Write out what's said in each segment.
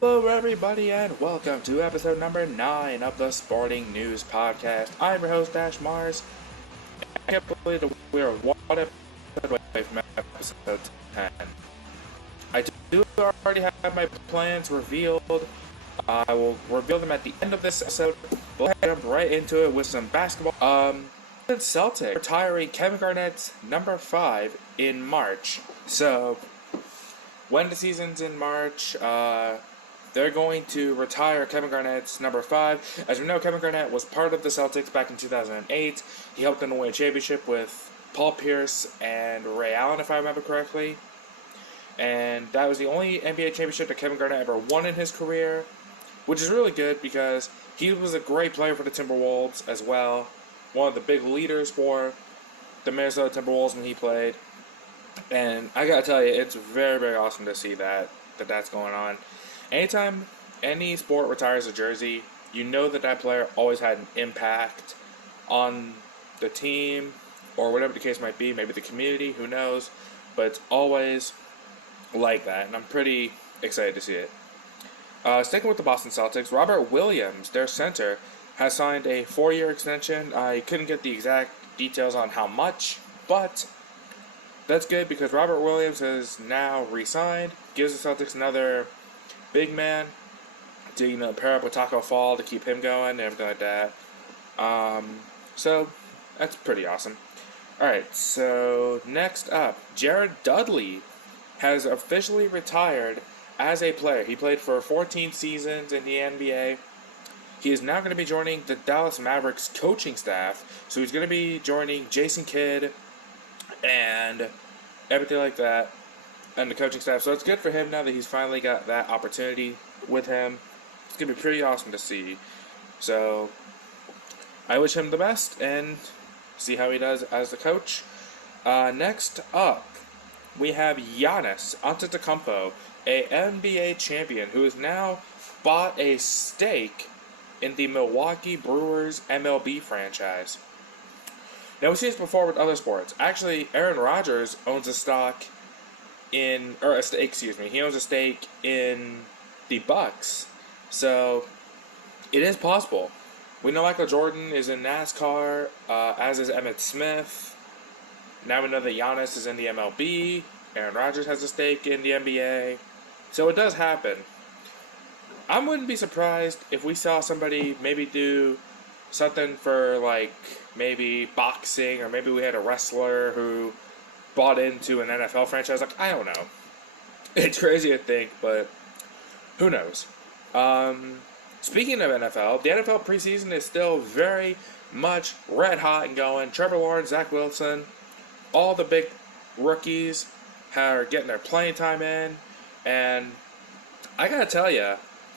Hello, everybody, and welcome to episode number 9 of the Sporting News Podcast. I'm your host, RealDashMars. I can't believe that we are one episode away from episode 10. I do already have my plans revealed. I will reveal them at the end of this episode. We'll jump right into it with some basketball. Celtics retiring Kevin Garnett's number 5 in March. So, when the season's in March, they're going to retire Kevin Garnett's number 5. As we know, Kevin Garnett was part of the Celtics back in 2008. He helped them win a championship with Paul Pierce and Ray Allen, if I remember correctly. And that was the only NBA championship that Kevin Garnett ever won in his career, which is really good because he was a great player for the Timberwolves as well. One of the big leaders for the Minnesota Timberwolves when he played. And I gotta tell you, it's very, very awesome to see that's going on. Anytime any sport retires a jersey, you know that player always had an impact on the team, or whatever the case might be, maybe the community, who knows, but it's always like that, and I'm pretty excited to see it. Sticking with the Boston Celtics, Robert Williams, their center, has signed a 4-year extension. I couldn't get the exact details on how much, but that's good because Robert Williams has now re-signed, gives the Celtics another big man to pair up with Taco Fall to keep him going and everything like that. So that's pretty awesome. Alright, so next up, Jared Dudley has officially retired as a player. He played for 14 seasons in the NBA. He is now going to be joining the Dallas Mavericks coaching staff. So he's going to be joining Jason Kidd and everything like that, and the coaching staff. So it's good for him now that he's finally got that opportunity with him. It's going to be pretty awesome to see. So I wish him the best and see how he does as the coach. Next up, we have Giannis Antetokounmpo, a NBA champion who has now bought a stake in the Milwaukee Brewers MLB franchise. Now, we've seen this before with other sports. Actually, Aaron Rodgers owns a stake in the Bucks. So, it is possible. We know Michael Jordan is in NASCAR, as is Emmitt Smith. Now we know that Giannis is in the MLB. Aaron Rodgers has a stake in the NBA. So, it does happen. I wouldn't be surprised if we saw somebody maybe do something for, like, maybe boxing, or maybe we had a wrestler who bought into an NFL franchise. Like, I don't know. It's crazy to think, but who knows? Speaking of NFL, the NFL preseason is still very much red hot and going. Trevor Lawrence, Zach Wilson, all the big rookies are getting their playing time in. And I gotta tell you,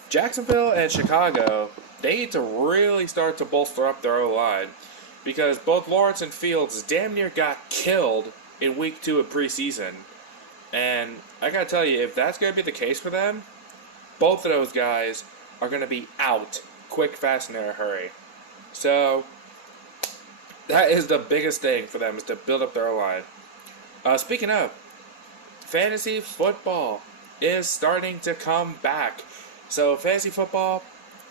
Jacksonville and Chicago, they need to really start to bolster up their O-line, because both Lawrence and Fields damn near got killed in week 2 of preseason. And I gotta tell you, if that's gonna be the case for them, both of those guys are gonna be out quick, fast, and in a hurry. So that is the biggest thing for them, is to build up their O-line. Speaking of, fantasy football is starting to come back. So fantasy football,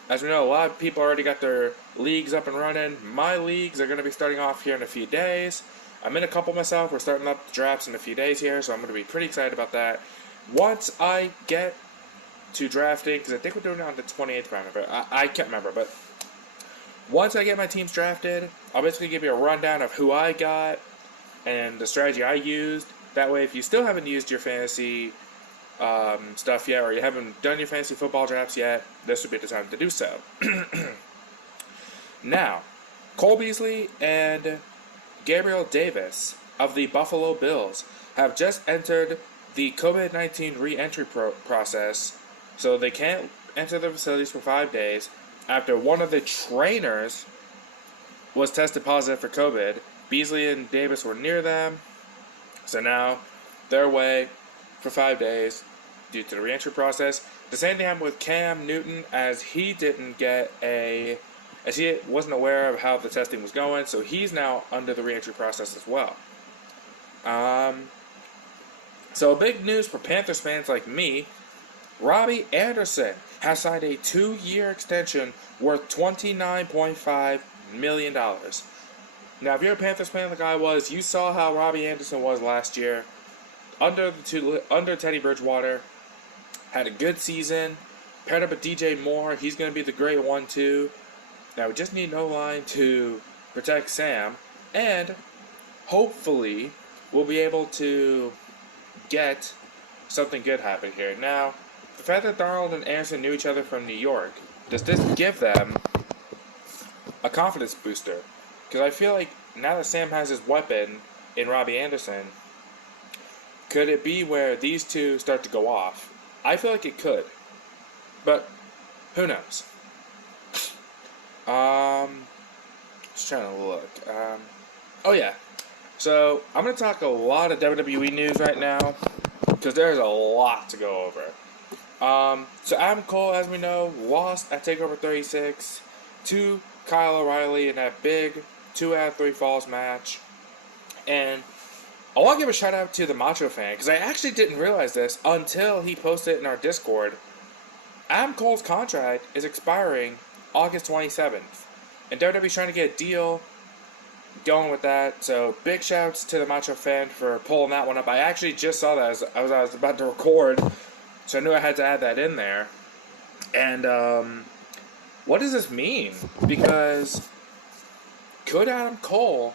as we know, a lot of people already got their leagues up and running. My leagues are going to be starting off here in a few days. I'm in a couple myself. We're starting up the drafts in a few days here, so I'm going to be pretty excited about that. Once I get to drafting, because I think we're doing it on the 28th round, but I can't remember. But once I get my teams drafted, I'll basically give you a rundown of who I got and the strategy I used. That way, if you still haven't used your fantasy stuff yet, or you haven't done your fantasy football drafts yet, this would be the time to do so. Now, Cole Beasley and Gabriel Davis of the Buffalo Bills have just entered the COVID-19 re-entry process, so they can't enter the facilities for 5 days after one of the trainers was tested positive for COVID. Beasley and Davis were near them, so now they're away for 5 days due to the re-entry process. The same thing happened with Cam Newton, as he wasn't aware of how the testing was going, so he's now under the re-entry process as well. So big news for Panthers fans like me Robbie Anderson has signed a 2-year extension worth $29.5 million. Now, if you're a Panthers fan like I was, you saw how Robbie Anderson was last year. Under Teddy Bridgewater, had a good season, paired up with DJ Moore. He's going to be the great 1-2. Now, we just need an O-line to protect Sam, and hopefully we'll be able to get something good happen here. Now, the fact that Darnold and Anderson knew each other from New York, does this give them a confidence booster? Because I feel like now that Sam has his weapon in Robbie Anderson, could it be where these two start to go off? I feel like it could, but who knows? Just trying to look. Oh yeah. So I'm gonna talk a lot of WWE news right now because there's a lot to go over. So Adam Cole, as we know, lost at TakeOver 36 to Kyle O'Reilly in that big 2 out of 3 falls match, and I want to give a shout out to the Macho fan because I actually didn't realize this until he posted it in our Discord. Adam Cole's contract is expiring August 27th, and WWE's trying to get a deal going with that. So big shouts to the Macho fan for pulling that one up. I actually just saw that as I was about to record, so I knew I had to add that in there. And what does this mean? Because could Adam Cole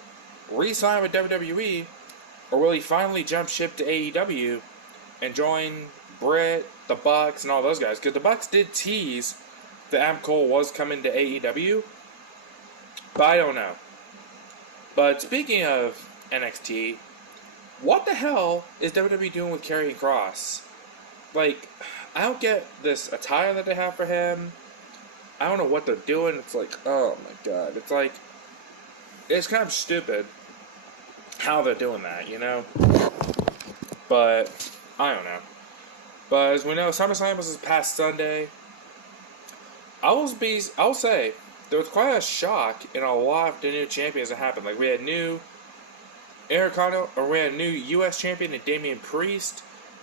re-sign with WWE? Or will he finally jump ship to AEW and join Britt, the Bucks, and all those guys? Because the Bucks did tease that Adam Cole was coming to AEW, but I don't know. But speaking of NXT, what the hell is WWE doing with Karrion Kross? Like, I don't get this attire that they have for him. I don't know what they're doing. It's like, oh my god. It's like, it's kind of stupid how they're doing that, you know? But I don't know. But as we know, SummerSlam was this past Sunday. I'll say there was quite a shock in a lot of the new champions that happened. Like we had new U.S. champion in Damian Priest.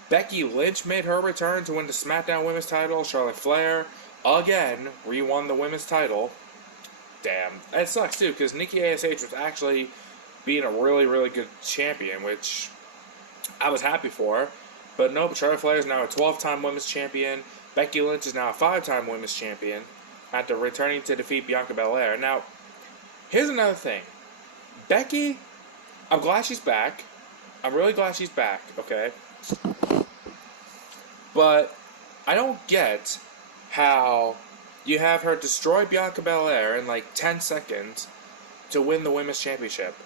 Becky Lynch made her return to win the SmackDown Women's title. Charlotte Flair again re-won the Women's title. Damn, it sucks too because Nikki ASH was actually being a really, really good champion, which I was happy for. But nope, Charlotte Flair is now a 12-time women's champion. Becky Lynch is now a 5-time women's champion after returning to defeat Bianca Belair. Now, here's another thing. Becky, I'm glad she's back. I'm really glad she's back, okay? But I don't get how you have her destroy Bianca Belair in like 10 seconds to win the women's championship.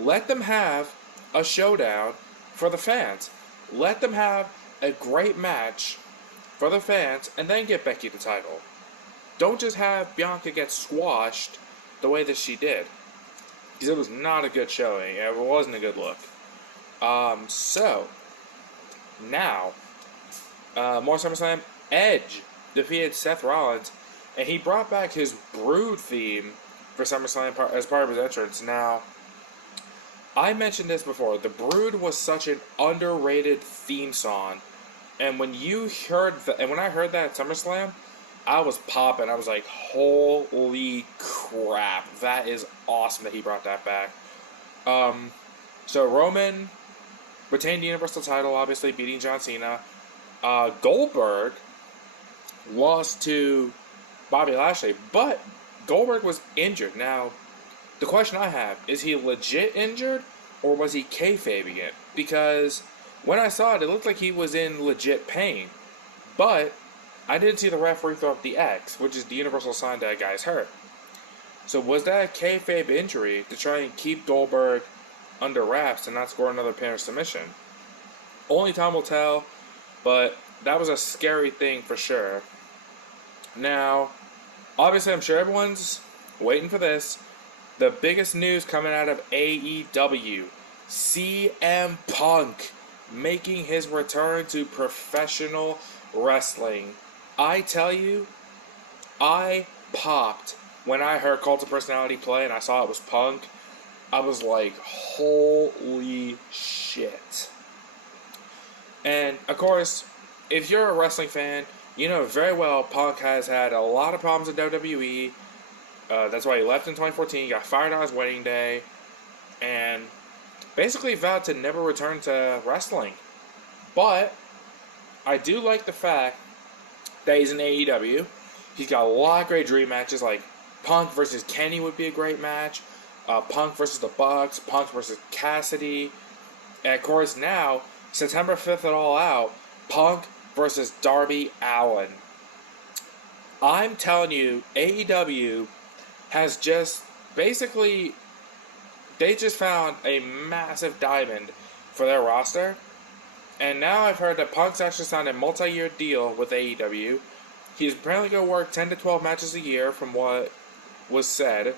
Let them have a showdown for the fans. Let them have a great match for the fans and then get Becky the title. Don't just have Bianca get squashed the way that she did. Because it was not a good showing. It wasn't a good look. So, now, more SummerSlam. Edge defeated Seth Rollins, and he brought back his Brood theme for SummerSlam as part of his entrance. Now, I mentioned this before. The Brood was such an underrated theme song, and when I heard that at SummerSlam, I was popping. I was like, "Holy crap! That is awesome that he brought that back." So Roman retained the Universal title, obviously beating John Cena. Goldberg lost to Bobby Lashley, but Goldberg was injured. Now, the question I have, is he legit injured, or was he kayfabing it? Because when I saw it, it looked like he was in legit pain. But I didn't see the referee throw up the X, which is the universal sign that a guy's hurt. So was that a kayfabe injury to try and keep Goldberg under wraps and not score another pin or submission? Only time will tell, but that was a scary thing for sure. Now, obviously I'm sure everyone's waiting for this. The biggest news coming out of AEW, CM Punk making his return to professional wrestling. I tell you, I popped when I heard Cult of Personality play and I saw it was Punk. I was like, holy shit. And, of course, if you're a wrestling fan, you know very well Punk has had a lot of problems in WWE. That's why he left in 2014. He got fired on his wedding day, and basically vowed to never return to wrestling. But I do like the fact that he's in AEW. He's got a lot of great dream matches, like Punk versus Kenny would be a great match. Punk versus the Bucks, Punk versus Cassidy. And of course now, September 5th at All Out, Punk versus Darby Allin. I'm telling you, AEW has just basically, they just found a massive diamond for their roster. And now I've heard that Punk's actually signed a multi-year deal with AEW. He's apparently going to work 10 to 12 matches a year from what was said.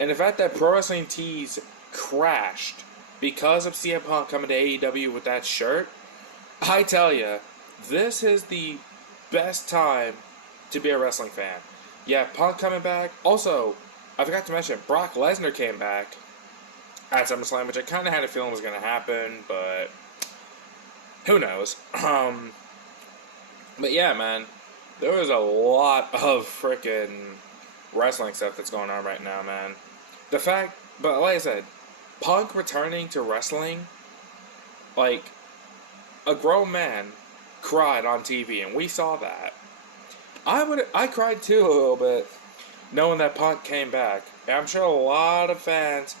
And the fact that Pro Wrestling Tees crashed because of CM Punk coming to AEW with that shirt, I tell you, this is the best time to be a wrestling fan. Yeah, Punk coming back. Also, I forgot to mention, Brock Lesnar came back at SummerSlam, which I kind of had a feeling was going to happen, but who knows. But yeah, man, there was a lot of freaking wrestling stuff that's going on right now, man. But like I said, Punk returning to wrestling, like, a grown man cried on TV, and we saw that. I cried too a little bit, knowing that Punk came back. And I'm sure a lot of fans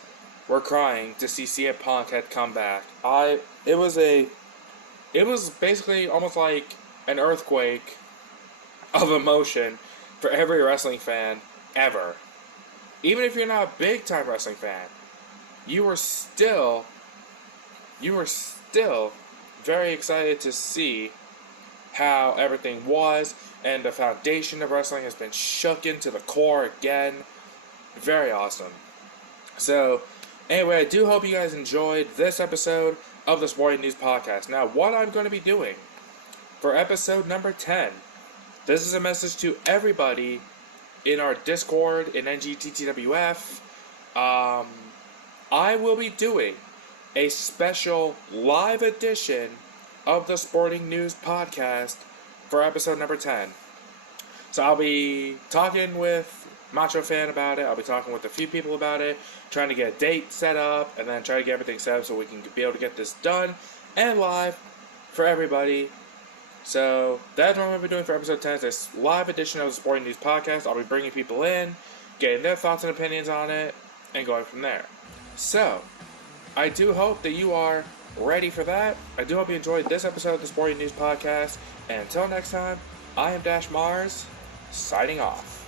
were crying to see CM Punk had come back. It was basically almost like an earthquake of emotion for every wrestling fan ever. Even if you're not a big time wrestling fan, you were still very excited to see how everything was, and the foundation of wrestling has been shook into the core again. Very awesome. So, anyway, I do hope you guys enjoyed this episode of the Sporting News Podcast. Now, what I'm going to be doing for episode number 10, this is a message to everybody in our Discord, in NGTTWF. I will be doing a special live edition of the Sporting News Podcast for episode number 10. So I'll be talking with Macho Fan about it. I'll be talking with a few people about it, trying to get a date set up, and then try to get everything set up so we can be able to get this done and live for everybody. So that's what I'm going to be doing for episode 10, this live edition of the Sporting News Podcast. I'll be bringing people in, getting their thoughts and opinions on it, and going from there. So, I do hope that you are ready for that. I do hope you enjoyed this episode of the Sporting News Podcast. And until next time, I am RealDashMars, signing off.